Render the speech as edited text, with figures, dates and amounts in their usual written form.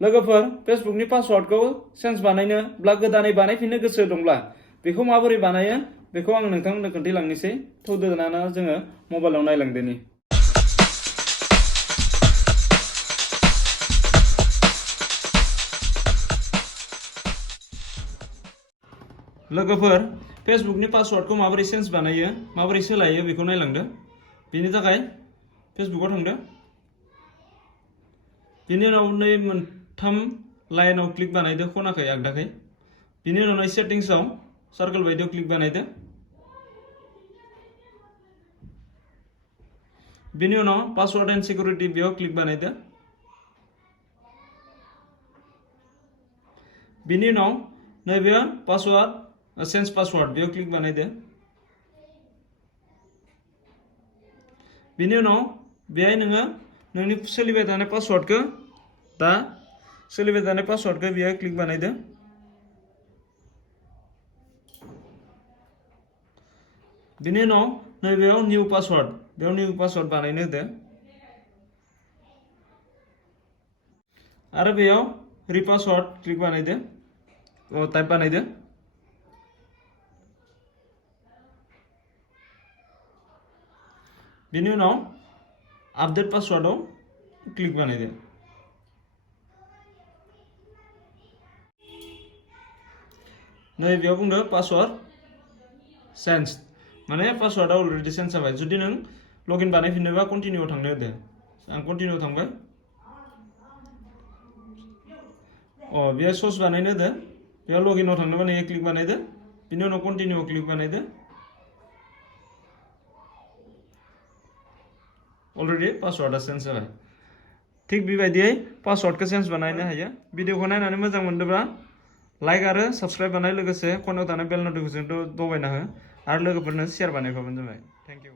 लोगोफोर फेसबुकनि पासवर्डखौ चेन्ज बानायनोब्ला गोदानै बानायफिननो गोसो दंब्ला बेखौ माबोरै बानायो बेखौ आं नोंथांमोननो खोन्थालांनोसै। थौ दोनाना जोङो मबाइलाव नायलांदोनि। लोगोफोर फेसबुकनि पासवर्डखौ माबोरै चेन्ज बानायो माबोरै सोलायो बेखौ नायलांदो। बेनि थाखाय फेसबुकआव थांदो। बेनि उनाव नै मोनथाम लाइनाव क्लिक बानायदो खनाखै आगदाखै। बेनि उनाव सेटिंसआव सार्कल बायदियाव क्लिक बानायदो। बेनि उनाव पासवर्ड एन्ड सिकिउरिटि बेयाव क्लिक बानायदो। बेनि उनाव नैबे पासवर्ड चेन्ज पासवर्ड बेयाव क्लिक बानायदो। बेनि उनाव बेहाय नोङो नोंनि सोलिबाय थानाय पासवर्डखौ बेहाय क्लिक बानायदो। बेनि उनाव नैबेयाव निउ पासवर्ड बेयाव निउ पासवर्ड बानायनो होदो। आरो बेयाव रिपासवर्ड क्लिक बानायदो टाइप बानायदो। बेनि उनाव आपडेट पासवर्डआव क्लिक बानायदो। नै बेयाव बुंदो पासवर्ड चेन्ज माने पासवर्डआ अलरेडि चेन्ज जाबाय। जुदि नों लगइन बानायफिननोबा कन्टिनिउआव थांनो होदो। आं कन्टिनिउआव थांबाय। बेयाव सस बानायनो होदो। बेयाव लगइनआव थांनोबा नोङो क्लिक बानायदो। बेनि उनाव कन्टिनिउआव क्लिक बानायदो। अलरेडि पासवर्डआ चेन्ज जाबाय। थिग बेबायदियै पासवर्डखौ चेन्ज बानायनो हायो। भिडिअखौ नायनानै मोजां मोनदोंब्ला लाइक आरो साबस्क्राइब बानाय लोगोसे खनायाव थानाय बेल नटिफिकेसनखौ दबायना हो आरो लोगोफोरनो शेयार बानायफाबानो जाबाय। Thank you.